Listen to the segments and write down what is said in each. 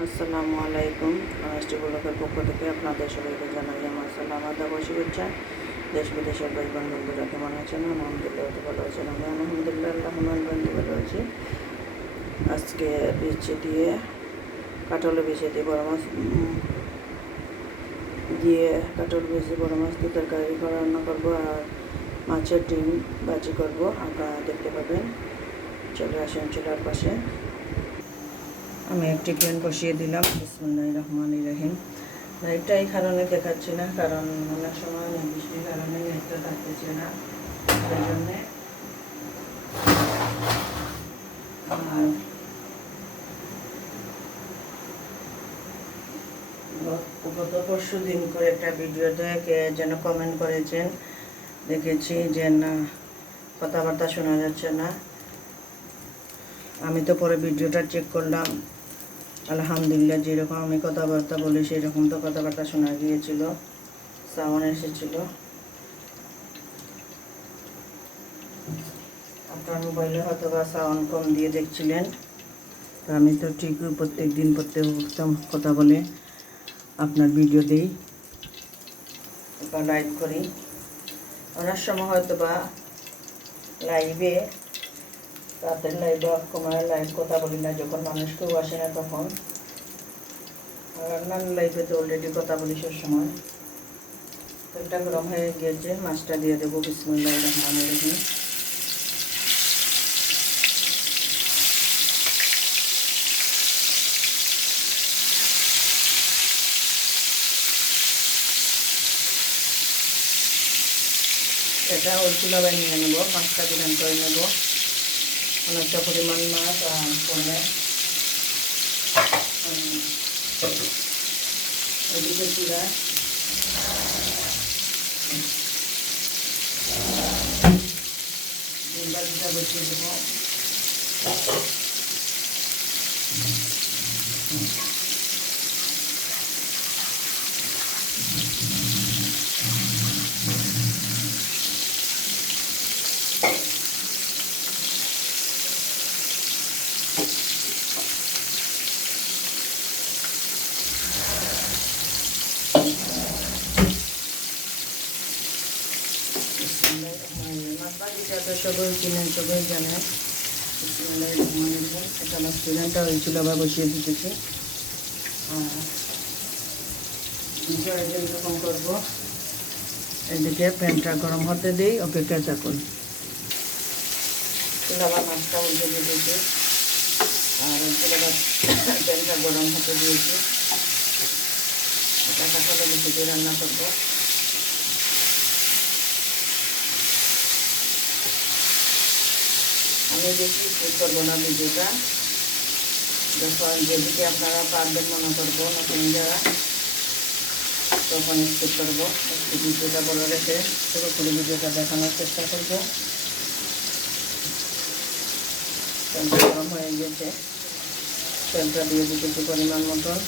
আসসালামু আলাইকুম। মিষ্টি ব্লগের পক্ষ থেকে আপনাদের সবাইকে জানাই আমার সালাম আদাব ও শুভেচ্ছা। দেশ বিদেশের ভাই বোন বন্ধুরা কেমন আছেন? আলহামদুলিল্লাহ ভালো আছেন। আমি আলহামদুলিল্লাহ রহমান বন্ধু ভালো আছি। আজকে বিচে দিয়ে কাঁঠালে বেছে দিয়ে বড় মাছ দিয়ে কাঁঠাল বেছে বড় মাছ দিয়ে তরকারি রান্না করবো আর মাছের ডিম ভাজি করবো। আপনারা দেখতে পাবেন। চলে আসেন চুলার পাশে। আমি একটি প্যান বসিয়ে দিলাম। বিসমিল্লাহির রহমানির রহিম। লাইটটা এই কারণে দেখাচ্ছি না, কারণ অনেক সময় বৃষ্টির কারণে লাইটটা থাকতেছে না, সেই জন্যে। আর গত পরশু দিন করে একটা ভিডিও দেখে যেন কমেন্ট করেছেন, দেখেছি যে না কথাবার্তা শোনা যাচ্ছে না। আমি তো পরে ভিডিওটা চেক করলাম, আলহামদুলিল্লাহ যেরকম আমি কথাবার্তা বলি সেই রকম তো কথাবার্তা শোনা গিয়েছিল, সাউন্ড এসেছিল। আপনার মোবাইলে হয়তো বা সাউন্ড কম দিয়ে দেখছিলেন। তো আমি তো ঠিক প্রত্যেক দিন প্রত্যেক কথা বলে আপনার ভিডিও দিই বা লাইভ করি। অনেক সময় হয়তো বা লাইভে রাতের লাইভে কমায় লাইভ কথা বলি না, যখন মানুষ কেউ আসে না তখন। আর রান্নার লাইভে তো অলরেডি কথা বলি সবসময়। তো এটা গরম হয়ে গিয়েছে, মাছটা দিয়ে দেবো। বিসমিল্লাহির রহমানির রহিম। এটা ওই চুলাবাই নিয়ে নেবো, মাছটা বিরান করে নেব। অনেকটা পরিমাণ মাছ করলে ওইদিকে চুলা ডিমটা বসিয়ে দেবো। মাছ ভাজিটা তো সবাই চিনেন, সবাই জানেন। একটা মাছ চিনেনটা ওই চুলাবা বসিয়ে দিতেছি। এরকম করবো। এদিকে প্যানটা গরম হতে দিই, অপেক্ষা থাকুন। চুলাবা মাছটা উল্টে দিয়েছি আর ওই চুলাবা প্যানটা গরম হতে দিয়েছি। এটা কাঁঠালের ভিতরে রান্না করবো। আমি বেশি স্কিপ করবো না ভিডিওটা, যখন যেদিকে আপনারা পারবেন মনে করবো নতুন যারা, তখন স্কিপ করবো। একটু ভিডিওটা বলে রেখে পুরোপুরি ভিডিওটা দেখানোর চেষ্টা করবো। তেলটা গরম হয়ে গেছে, তেলটা দিয়ে দিতেছি পরিমাণ মতন।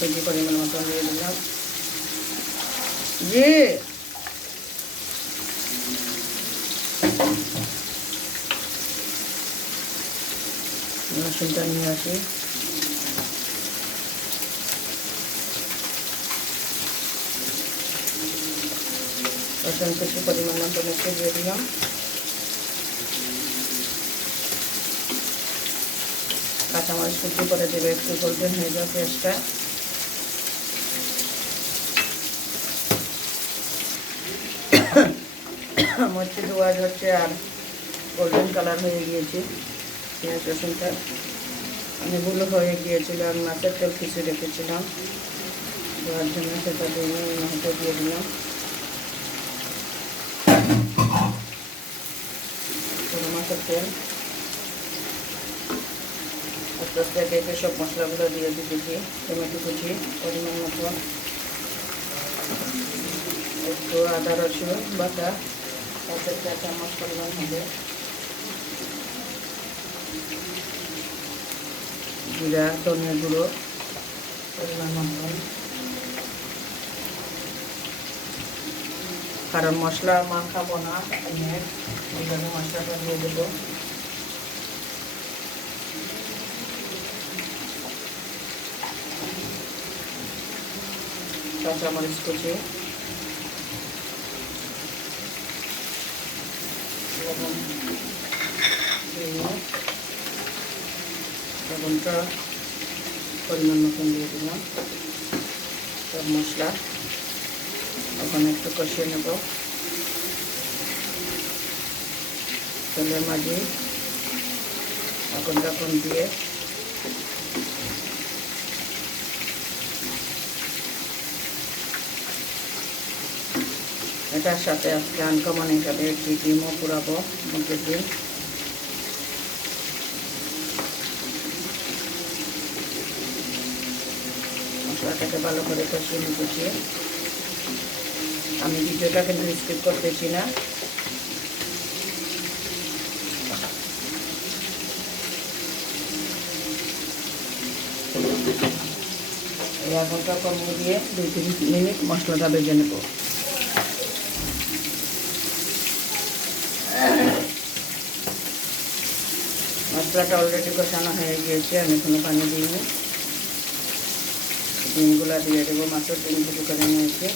কেজি পরিমাণ মতন দিয়ে দিলাম। যে রসুনটা নিয়ে আসি। রসুন কিছু পরিমাণ মতন একটু দিয়ে দিলাম। কাঁচামরিচ কুচি করে দেবে, একটু গোল্ডেন হয়ে যাবে পেঁয়াজটা। মরিচের ধোয়া হচ্ছে আর গোল্ডেন কালার হয়ে গিয়েছে পেঁয়াজ রসুনটা। অনেকগুলো হয়ে গিয়েছিলাম, মাছের তেল কিছু রেখেছিলাম দেওয়ার জন্য, সেটা দিয়ে মাছটা দিয়ে দিলাম। পুরো মাছের তেল আস্তে আস্তে একে সব মশলাগুলো দিয়ে দিতেছি। টমেটো কুচি পরিমাণ মতো, একটু আদা রসুন বাটা 1 চামচ পরিমাণ হবে, জিরা ধনিয়া গুঁড়ো পরিমাণ মতন, কারণ মশলা মাখাবো না, এইভাবে মশলাটা দিয়ে দেবো। কাঁচামরিচ কুচি, লবণটা পরিমাণ মতন দিয়ে দিলাম। সব মশলা এখন একটু কষিয়ে নেব। তেলের মাঝে আগুনটা কম দিয়ে এটার সাথে আজকে আনকমন হিসাবে একটি ডিমও পুরাবো, মুরগির ডিম। মশলাটাকে ভালো করে কষিয়ে নিতেছি। আমি ভিডিওটা কিন্তু স্কিপ করতেছি না। এই আগুনটা কমিয়ে দিয়ে 2-3 মিনিট মশলাটা ভেজে নেব। মশলাটা অলরেডি কষানো হয়ে গিয়েছে, আমি কোনো পানি দিইনি। ডিমগুলো দিয়ে দেবো, মাছের ডিম কিছু করে নিয়েছি।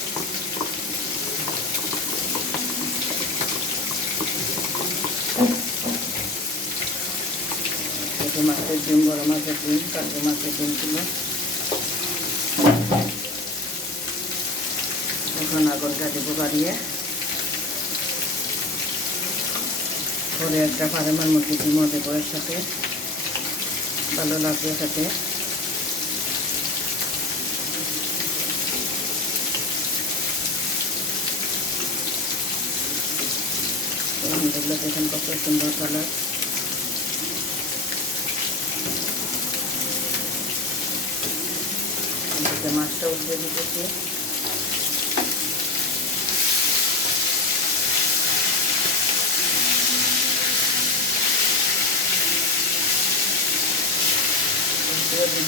মাছের ডিম, বড় মাছের ডিম, কালো মাছের ডিম ছিল। এখন আগুনটা দেবো বাড়িয়ে। পরে একটা ফার্মের মধ্যে ডিমও দেবো এর সাথে, ভালো লাগবে সাথে। আলহামদুলিল্লাহ, দেখেন কত সুন্দর কালার। মাছটা উঠিয়ে দিতেছি।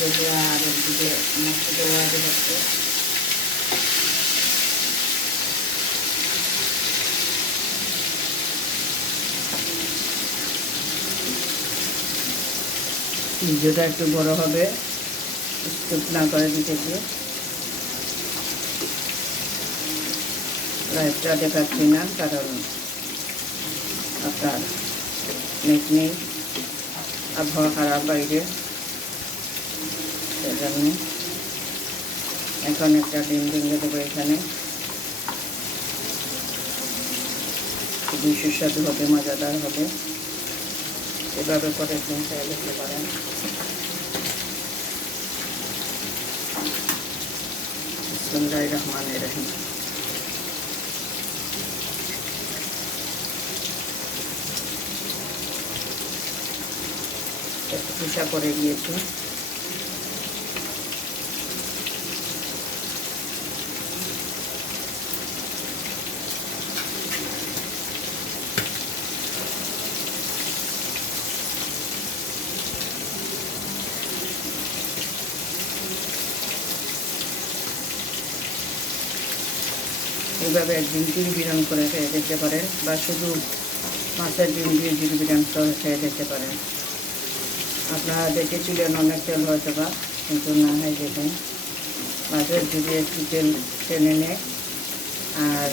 দিকে আর একদিকে মাছটা দেওয়া হচ্ছে। ভিডিওটা একটু বড় হবে, স্কিপ না করে দিতেছি। লাইভটা দেখাচ্ছি না কারণ আপনার নেট নেই, আবহাওয়া খারাপ বাইরে, সেজন্য। এখন একটা ডিম ভেঙে দেবো এখানে। খুবই সুস্বাদু হবে, মজাদার হবে। এভাবে করে ডিম খেয়ে দেখতে পারেন। বিসমিল্লাহির রহমানির রহিম। একটু পিসা করে দিয়েছি। এইভাবে একদিন চিড়ি বিরিয়ানি করে খেয়ে দেখতে পারেন, বা শুধু মাছের ডিম দিয়ে চিড়ি বিরিয়ানি করে খেয়ে দেখতে পারেন। আপনারা দেখেছিলেন অনেক তেল হয়তো বা, কিন্তু না হয় দেখেন মাছের যদি একটু তেল টেনে নেয়। আর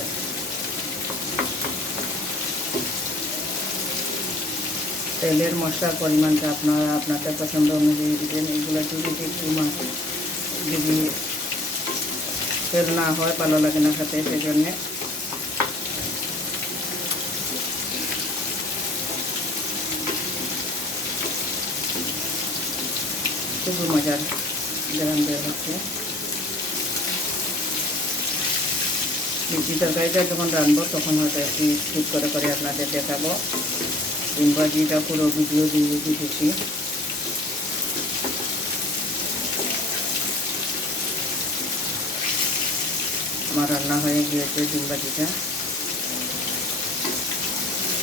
তেলের মশলার পরিমাণটা আপনারা আপনাদের পছন্দ অনুযায়ী দিবেন। এইগুলো যদি একটু যদি তেল না হয় ভালো লাগে না খেতে, সেই জন্যে। খুবই মজার গ্রাম বের হচ্ছে। মিষ্টি তরকারিটা যখন রাঁধবো তখন হয়তো একটু স্কিপ করে করে আপনাদের দেখাবো। ডিম ভাজিটা পুরো ভিডিও দিয়ে দিতেছি। আমার রান্না হয়ে গিয়েছে ডিম ভাজিটা,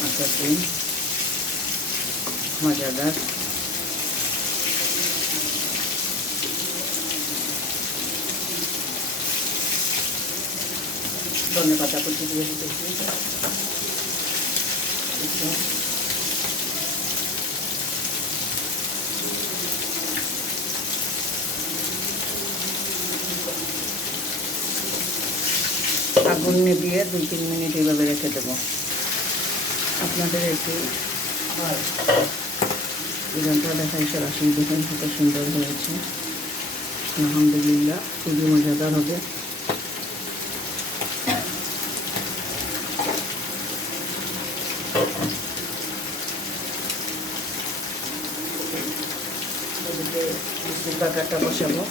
মাছের ডিম, মজাদার। ধনেপাতা কুচি দিয়ে দিতেছি। আগুন নিভিয়ে 2-3 মিনিট এইভাবে রেখে দেবো। আপনাদের একটু বিরিয়ানিটা দেখাই সরাসরি দেখেন কত সুন্দর হয়েছে। আলহামদুলিল্লাহ, খুবই মজাদার হবে। এদিকে বিস্কুট বাগারটা বসাবো।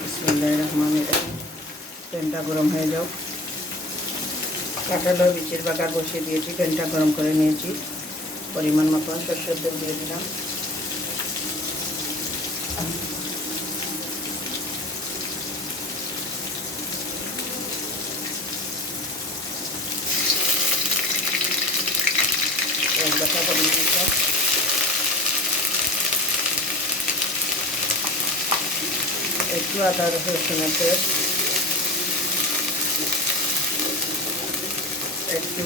বিসমিল্লাহির রহমানির রহিম। প্যানটা গরম হয়ে যাও। কাঁঠাল ও বিচির বাগার বসিয়ে দিয়েছি, প্যানটা গরম করে নিয়েছি। পরিমাণ মতো সরষের তেল দিয়ে দিলাম। বাটা পরিমাণ মতো একটু আদা রসুনের পেস্ট, একটু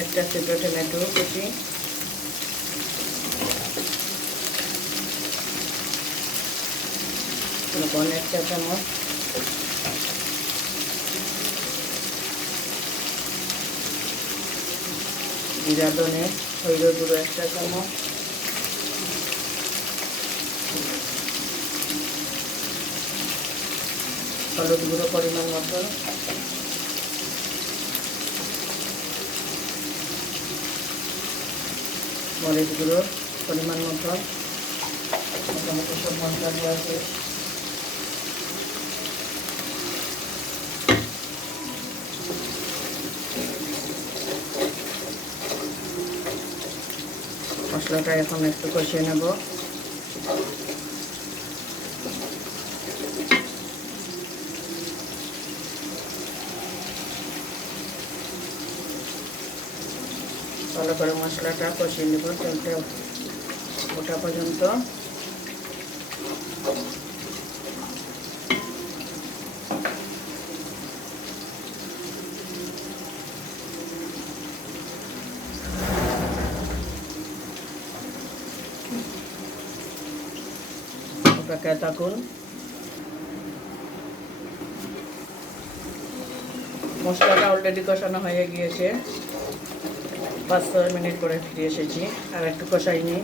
একটা ছোটো টমেটো কুচি, লবণ 1 চা চামচ, জিরা ধনে হলুদ গুঁড়ো 1 চা চামচ, হলুদ গুঁড়ো পরিমাণ মতো, মরিচ গুঁড়ো পরিমাণ মতো। মোটামুটি সব মশলা দেওয়া শেষ। মশলাটা এখন একটু কষিয়ে নেব। ভালো করে মশলাটা কষিয়ে নেব তেলটা ওঠা পর্যন্ত। অপেক্ষায় থাকুন। মশলাটা অলরেডি কষানো হয়ে গিয়েছে। 5-6 মিনিট পরে ফিরে এসেছি। আর একটু কষাই নিই,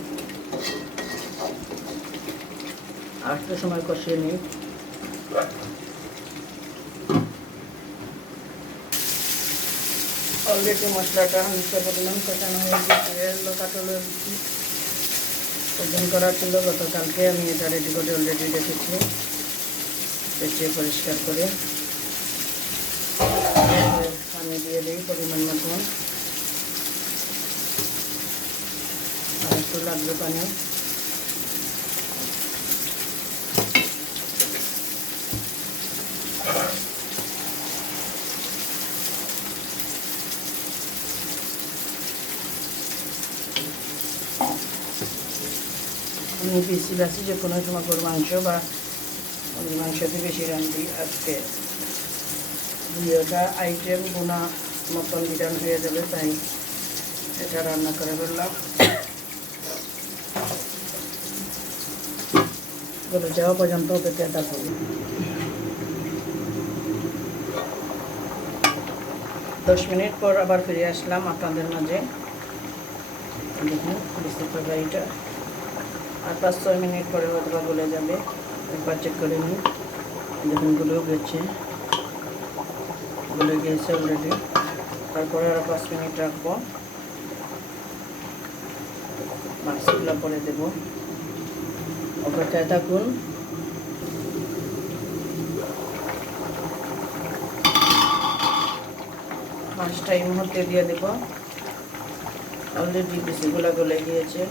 আর একটু সময় কষিয়ে নিই। অলরেডি মশলাটা হালকা পরিমাণ কষানো হয়ে গিয়েছে। কাঁঠালের ওজন করা ছিল গতকালকে, আমি এটা রেডি করে অলরেডি রেখেছি, বেছে পরিষ্কার করে। পানি দিয়ে দিই পরিমাণ মতন, আর একটু লাগবে পানি। আমি বেশি বাসি যে কোনো সময় গরুর মাংস বা মাংসতে বেশি রান্ধি। আজকে 2টা আইটেম বোনা মতন বিরান হয়ে যাবে, তাই এটা রান্না করে ফেললাম। গরু যাওয়া পর্যন্ত অপেক্ষা থাকুন। দশ মিনিট পর আবার ফিরে আসলাম আপনাদের মাঝে। দেখুন বিস্কুট তরকারিটা আর 5-6 মিনিট পরে হয়তো গলে যাবে। একবার চেক করে নিই। দেখুন গলেও গেছে, গলে গিয়েছে অলরেডি। তারপরে আরও 5 মিনিট রাখবো। মাছগুলো পরে দেবো। অপেক্ষায় থাকুন। মাছটা এই মুহূর্তে দিয়ে দেব। অলরেডি বিচিগুলো গলে গিয়েছে।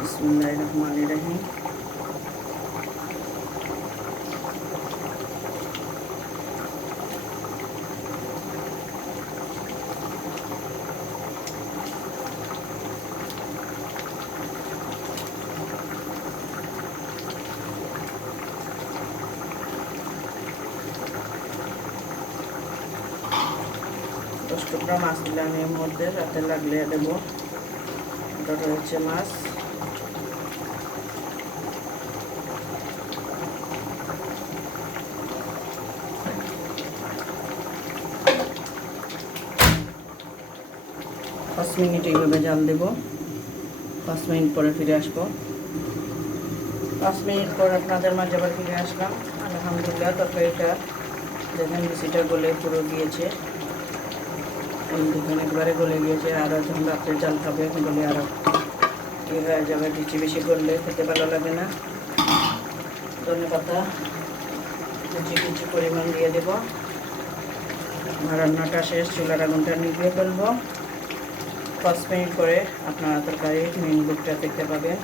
বিসমিল্লাহির রহমানির রহিম। 10 টুকরা মাছ দিলে আমি এর মধ্যে রাতে লাগলে দেবো। এটা রয়েছে মাছ। পাঁচ মিনিট এইভাবে জাল দেব। 5 মিনিট পরে ফিরে আসবো। 5 মিনিট পর আপনাদের মাঝে আবার ফিরে আসলাম। আলহামদুলিল্লাহ তরকারিটা দেখেন মিষ্টিটা গলে পুরো গিয়েছে। এই দেখেন একবারে গলে গিয়েছে। আরও যখন রাত্রে জাল খাবে গলে আরও ইয়ে হয়ে যাবে। বেশি বেশি করলে খেতে ভালো লাগে না। ধনেপাতা কুচি কুচি পরিমাণ দিয়ে দেব। আমার রান্নাটা শেষ, চুলার আগুনটা নিভিয়ে ফেলবো। 5 মিনিট পরে আপনারা তরকারির মেন লুকটা দেখতে পাবেন।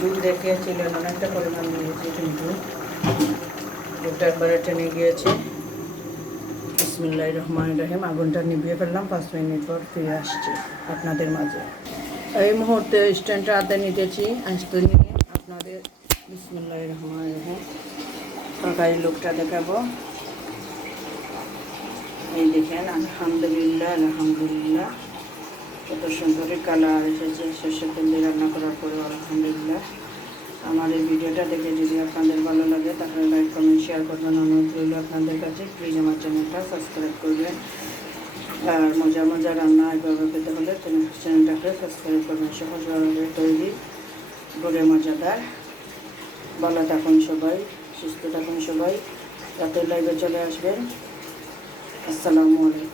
দুধ দেখিয়েছিলেন অনেকটা পরিমাণ দিয়েছি, কিন্তু দুধটা একবারে টেনে গিয়েছে। বিসমিল্লাহির রহমানির রহিম। আগুনটা নিভিয়ে ফেললাম। 5 মিনিট পর ফিরে আসছি আপনাদের মাঝে। এই মুহূর্তে স্ট্যান্ডটা হাতে নিতেছি। আসতে নিয়ে আপনাদের বিসমিল্লাহির রহমানির রহিম তরকারির লুকটা দেখাবো। এই দেখেন আলহামদুলিল্লাহ আলহামদুলিল্লাহ কত সুন্দর কালার এসেছে সরষের তেল দিয়ে রান্না করার পরে। আলহামদুলিল্লাহ আমার এই ভিডিওটা দেখে যদি আপনাদের ভালো লাগে তাহলে লাইক কমেন্ট শেয়ার করবেন। অনুরোধ রইল আপনাদের কাছে, প্লিজ আমার চ্যানেলটা সাবস্ক্রাইব করবেন। আর মজা মজা রান্না এভাবে পেতে হলে চ্যানেলটাকে সাবস্ক্রাইব করবেন। সহজভাবে তৈরি গড়ে মজাদার। ভালো থাকুন সবাই, সুস্থ থাকুন সবাই। রাতের লাইভে চলে আসবেন। আসসালামু আলাইকুম।